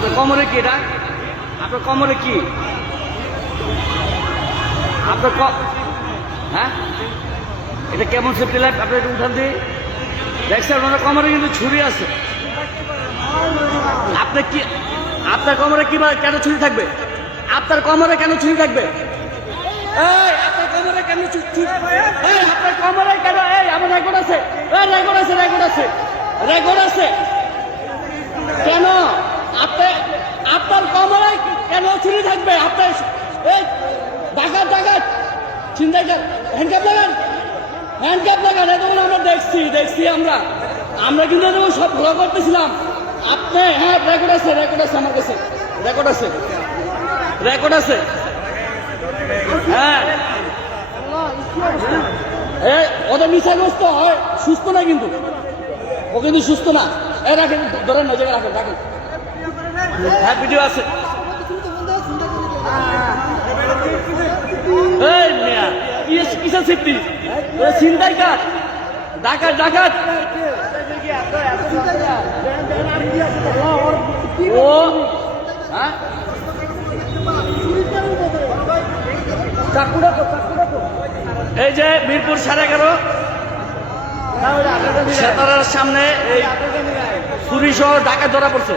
আপনার কোমরে কি এটা? আপনার কোমরে কি? আপনার হ্যাঁ? এটা কেমন সেফটি লাইফ আপনি একটু উঠান দিই দেখছেন ওনার কোমরে কিন্তু ছুরি আছে। আপনি কি আপনার কোমরে কি কেন ছুরি থাকবে? আপনার কোমরে কেন ছুরি থাকবে? আপনার কোমরে কেন ছুরি এই, আপনার আমার রেকর্ড আছে। রেকর্ড আছে রেকর্ড আছে। রেকর্ড আছে কেন আপনি আপনার কোমরে কেন ছুরি থাকবে। আপনার এই, ডাকাত ডাকাত। চিন্তা কর হ্যান্ডক্যাপ লাগান। হ্যান্ডক্যাপ লাগান। এতক্ষণ আমরা দেখছি দেখছি আমরা। আমরা কিন্তু এতক্ষণ সব ফলো করতেছিলাম। আপনি হ্যাঁ রেকর্ড আছে রেকর্ড আছে আমার কাছে। রেকর্ড আছে। রেকর্ড আছে। হ্যাঁ। ওদের নিশাগ্রস্ত হয়। সুস্থ না কিন্তু। ও কিন্তু সুস্থ না। এ, রাখেন, ধরেন না জায়গায় রাখেন রাখেন। হ্যাঁ ভিডিও আছে। কিসের সেফটি চিন্তাই কার ডাকাত ডাকাত। ও এই যে মিরপুর সাড়ে এগারো। সেতারার সামনে এই ছুরি সহ ডাকাত ধরা পড়ছে।